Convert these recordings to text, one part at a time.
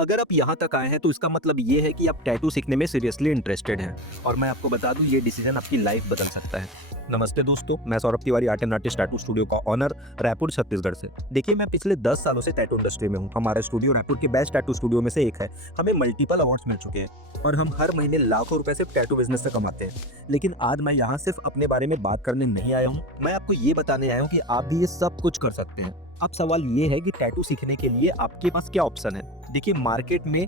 अगर आप यहाँ तक आए हैं तो इसका मतलब ये है कि आप टैटू सीखने में सीरियसली इंटरेस्टेड हैं और मैं आपको बता दूं ये डिसीजन आपकी लाइफ बदल सकता है। नमस्ते दोस्तों, मैं Saurabh Tiwari, art and artist tattoo studio का ऑनर, रायपुर छत्तीसगढ़ से। देखिए, मैं पिछले 10 सालों से टैटू इंडस्ट्री में हूँ। हमारा स्टूडियो रायपुर के बेस्ट टैटू स्टूडियो में से एक है। हमें मल्टीपल अवार्ड्स मिल चुके हैं और हम हर महीने लाखों रुपए सिर्फ टैटू बिजनेस से कमाते हैं। लेकिन आज मैं यहाँ सिर्फ अपने बारे में बात करने नहीं आया हूँ, मैं आपको ये बताने आया हूँ कि आप भी ये सब कुछ कर सकते हैं। अब सवाल ये है कि टैटू सीखने के लिए आपके पास क्या ऑप्शन है। देखिए, मार्केट में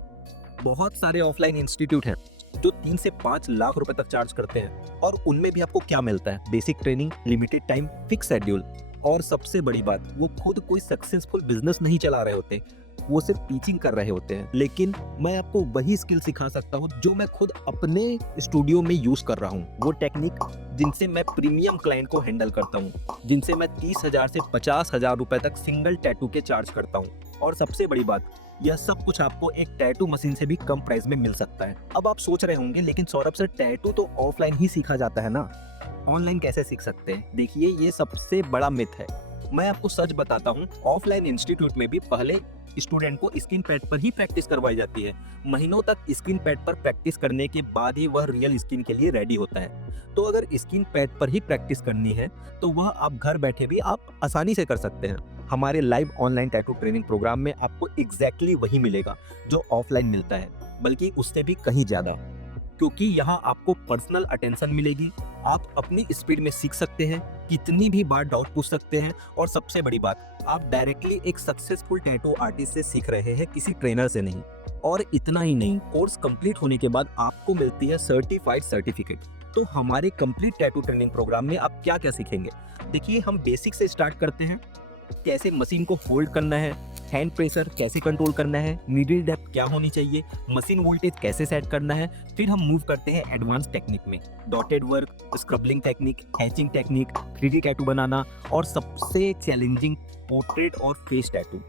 बहुत सारे ऑफलाइन इंस्टीट्यूट हैं जो 3 से 5 लाख रुपए तक चार्ज करते हैं और उनमें भी आपको क्या मिलता है? Basic training, limited time, fix schedule और सबसे बड़ी बात, वो खुद कोई सक्सेसफुल बिजनेस नहीं चला रहे होते, वो सिर्फ टीचिंग कर रहे होते हैं। लेकिन मैं आपको वही स्किल सिखा सकता हूँ जो मैं खुद अपने स्टूडियो में यूज कर रहा हूँ। वो टेक्निक जिनसे मैं प्रीमियम क्लाइंट को हैंडल करता हूँ, जिनसे मैं 30,000 से 50,000 रुपए तक सिंगल टैटू के चार्ज करता हूँ। और सबसे बड़ी बात, यह सब कुछ आपको एक टैटू मशीन से भी कम प्राइस में मिल सकता है। अब आप सोच रहे होंगे, लेकिन सौरभ सर, टैटू तो ऑफलाइन ही सीखा जाता है ना, ऑनलाइन कैसे सीख सकते हैं? देखिए, ये सबसे बड़ा मिथ है। मैं आपको सच बताता हूँ, ऑफलाइन इंस्टीट्यूट में भी पहले स्टूडेंट को स्किन पैड पर ही प्रैक्टिस करवाई जाती है। महीनों तक स्किन पैड पर प्रैक्टिस करने के बाद ही वह रियल स्किन के लिए रेडी होता है। तो अगर स्किन पैड पर ही प्रैक्टिस करनी है तो वह आप घर बैठे भी आप आसानी से कर सकते हैं। हमारे live online tattoo training programme में आपको एग्जैक्टली वही मिलेगा जो ऑफलाइन मिलता है, बल्कि उससे भी कहीं ज्यादा, क्योंकि यहाँ आपको पर्सनल अटेंशन मिलेगी। आप अपनी स्पीड में सीख सकते हैं, कितनी भी बार डाउट पूछ सकते हैं और सबसे बड़ी बात, आप डायरेक्टली एक सक्सेसफुल टैटू आर्टिस्ट से सीख रहे हैं, किसी ट्रेनर से नहीं। और इतना ही नहीं, कोर्स कंप्लीट होने के बाद आपको मिलती है सर्टिफाइड सर्टिफिकेट। तो हमारे कंप्लीट टैटू ट्रेनिंग प्रोग्राम में आप क्या क्या सीखेंगे? देखिए, हम बेसिक से स्टार्ट करते हैं। कैसे मशीन को फोल्ड करना है, हैंड प्रेशर कैसे कंट्रोल करना है, नीडल डेप्थ क्या होनी चाहिए, मशीन वोल्टेज कैसे सेट करना है। फिर हम मूव करते हैं एडवांस टेक्निक में, dotted work, scribbling technique, hatching technique, 3D tattoo बनाना और सबसे चैलेंजिंग पोर्ट्रेट और फेस टैटू।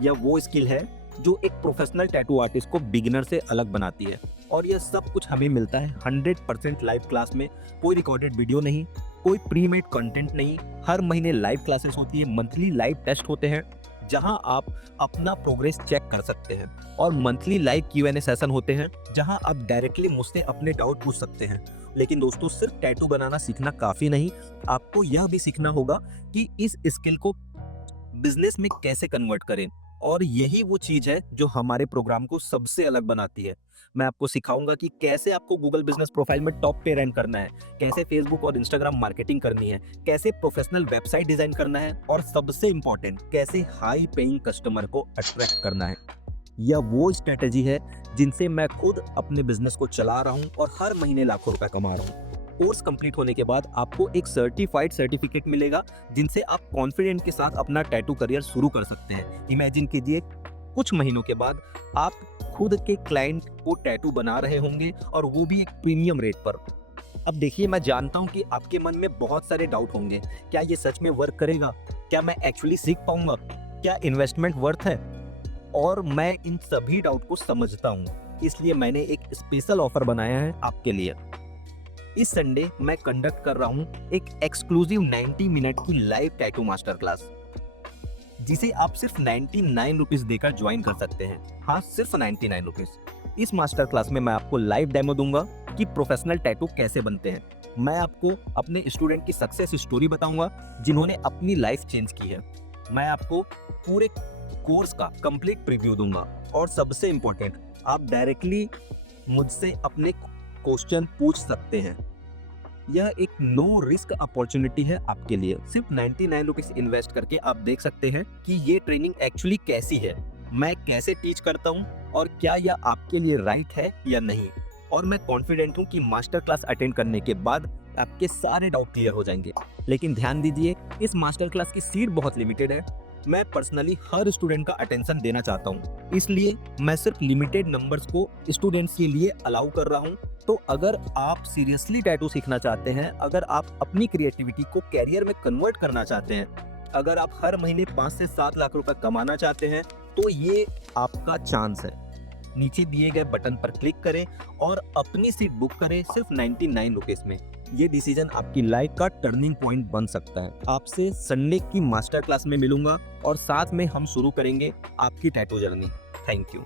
यह वो स्किल है जो एक प्रोफेशनल टैटू आर्टिस्ट को बिगिनर से अलग बनाती है। और यह सब कुछ हमें मिलता है 100% लाइव क्लास में। कोई रिकॉर्डेड वीडियो नहीं, कोई प्री मेड कंटेंट नहीं। हर महीने लाइव क्लासेस होती है, मंथली लाइव टेस्ट होते हैं जहां आप अपना प्रोग्रेस चेक कर सकते हैं और मंथली लाइव Q&A सेशन होते हैं जहां आप डायरेक्टली मुझसे अपने डाउट पूछ सकते हैं। लेकिन दोस्तों, सिर्फ टैटू बनाना सीखना काफी नहीं, आपको यह भी सीखना होगा कि इस स्किल को बिजनेस में कैसे कन्वर्ट करें। और यही वो चीज है जो हमारे प्रोग्राम को सबसे अलग बनाती है। मैं आपको सिखाऊंगा कि कैसे आपको गूगल बिजनेस प्रोफाइल में टॉप पे रैंक करना है, कैसे फेसबुक और इंस्टाग्राम मार्केटिंग करनी है, कैसे प्रोफेशनल वेबसाइट डिजाइन करना है और सबसे इंपॉर्टेंट, कैसे हाई पेइंग कस्टमर को अट्रैक्ट करना है। यह वो स्ट्रेटेजी है जिनसे मैं खुद अपने बिजनेस को चला रहा हूँ और हर महीने लाखों रुपए कमा रहा हूँ। कोर्स कंप्लीट होने के बाद आपको एक सर्टिफाइड सर्टिफिकेट मिलेगा जिनसे आप कॉन्फिडेंट के साथ अपना टैटू करियर शुरू कर सकते हैं। इमेजिन कीजिए, कुछ महीनों के बाद आप खुद के क्लाइंट को टैटू बना रहे होंगे और वो भी एक प्रीमियम रेट पर। अब देखिए, मैं जानता हूँ कि आपके मन में बहुत सारे डाउट होंगे। क्या ये सच में वर्क करेगा? क्या मैं एक्चुअली सीख पाऊंगा? क्या इन्वेस्टमेंट वर्थ है? और मैं इन सभी डाउट को समझता हूँ, इसलिए मैंने एक स्पेशल ऑफर बनाया है आपके लिए। इस संडे मैं कंडक्ट कर रहा हूँ एक एक्सक्लूसिव 90 मिनट की लाइव टैटू मास्टर क्लास, जिसे आप सिर्फ 99 रुपीज देकर ज्वाइन कर सकते हैं। हाँ, सिर्फ 99 रुपीज। इस मास्टर क्लास में मैं आपको लाइव डेमो दूंगा कि प्रोफेशनल टैटू कैसे बनते हैं। मैं आपको अपने स्टूडेंट की सक्सेस स्टोरी बताऊंगा जिन्होंने अपनी लाइफ चेंज की है। मैं आपको पूरे कोर्स का कंप्लीट प्रीव्यू दूंगा और सबसे इंपॉर्टेंट, आप डायरेक्टली मुझसे अपने क्वेश्चन पूछ सकते हैं। यह एक नो रिस्क अपॉर्चुनिटी है आपके लिए। सिर्फ 99 रुपीज इन्वेस्ट करके आप देख सकते हैं कि ये ट्रेनिंग एक्चुअली कैसी है, मैं कैसे टीच करता हूँ और क्या यह आपके लिए राइट है या नहीं। और मैं कॉन्फिडेंट हूँ कि मास्टर क्लास अटेंड करने के बाद आपके सारे डाउट क्लियर हो जाएंगे। लेकिन ध्यान दीजिए, इस मास्टर क्लास की सीट बहुत लिमिटेड है। मैं पर्सनली हर स्टूडेंट का अटेंशन देना चाहता हूँ, इसलिए मैं सिर्फ लिमिटेड नंबर्स को स्टूडेंट्स के लिए अलाउ कर रहा हूँ। तो अगर आप सीरियसली टैटू सीखना चाहते हैं, अगर आप अपनी क्रिएटिविटी को कैरियर में कन्वर्ट करना चाहते हैं, अगर आप हर महीने 5 से 7 लाख रुपए कमाना चाहते हैं, तो ये आपका चांस है। नीचे दिए गए बटन पर क्लिक करें और अपनी सीट बुक करें सिर्फ 99 रुपीज में। ये डिसीजन आपकी लाइफ का टर्निंग पॉइंट बन सकता है। आपसे संडे की मास्टर क्लास में मिलूंगा और साथ में हम शुरू करेंगे आपकी टैटू जर्नी। Thank you.